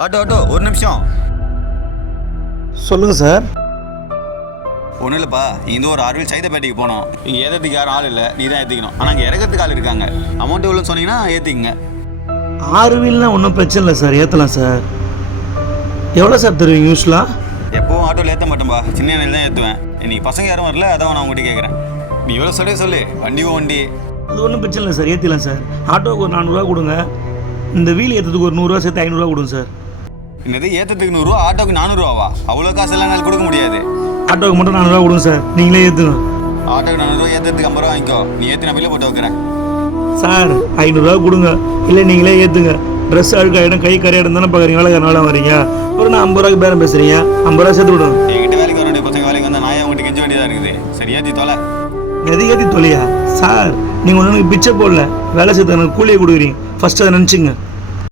Auto auto ஒரு நிமிஷம். சொல்லுங்கள் சார். ஒன்றும் இல்லைப்பா, இந்த ஒரு ஆர்வில் சைதாப்பேட்டைக்கு போனோம். இங்கே ஏற்றுறதுக்கு யாரும் ஆள் இல்லை, நீ தான் ஏற்றிக்கணும். ஆனால் இங்கே இறக்கிறதுக்கு ஆள் இருக்காங்க. அமௌண்ட் எவ்வளோன்னு சொன்னீங்கன்னா ஏற்றிக்கங்க. 6 வீல்னால் ஒன்றும் பிரச்சனை இல்லை சார், ஏற்றலாம் சார். எவ்வளோ சார் தருவீங்க யூஸ்லாம்? எப்போவும் ஆட்டோவில் ஏற்ற மாட்டேன்பா, சின்ன எண்ணெயில் தான் ஏற்றுவேன். இன்னைக்கு பசங்க யாரும் வரல, அதான் நான் உங்கள்கிட்ட கேட்குறேன். நீ எவ்வளோ சொல்லு, வண்டி. அது ஒன்றும் பிரச்சனை இல்லை சார், ஏற்றிடலாம் சார். ஆட்டோவுக்கு ஒரு 400 கொடுங்க. இந்த வீல் ஏற்றதுக்கு ஒரு 100 சேர்த்து 500 கொடுங்க சார். என்னது ஏற்றத்துக்கு 100, ஆட்டோக்கு 400? அவ்வளோ காசு எல்லாம் என்னால் கொடுக்க முடியாது. ஆட்டோவுக்கு மட்டும் 400 கொடுங்க சார், நீங்களே ஏற்றுங்க. ஆட்டோக்கு 400, ஏற்றத்துக்கு 50 ரூபா வாங்கிக்கோ. நீ ஏற்றி நான் பில்லை போட்டு வைக்கிறேன். சார் 500 கொடுங்க, இல்லை நீங்களே ஏற்றுங்க. ட்ரெஸ் அழுக்காயிடும், கை கரையாடும் தானே பார்க்குறீங்க, வேலைக்காரனால வரீங்க. அப்புறம் நான் 50 ரூபாய்க்கு பேரம் பேசுகிறீங்க, 50 ரூபா சேர்த்து விடுங்க. என்கிட்ட வேலைக்கு வர வேண்டிய பசங்க வேலைக்கு வந்தால் நான் உங்கள்கிட்ட கெஞ்ச வேண்டியதாக இருக்குது. சரி ஏற்றி தொலை. எது ஏற்றி தொலையா சார்? நீங்கள் ஒன்று பிச்சை போடல, வேலை சேர்த்து எனக்கு கூலியை கொடுக்குறீங்க. ஃபஸ்ட்டு அதை நினச்சிங்க.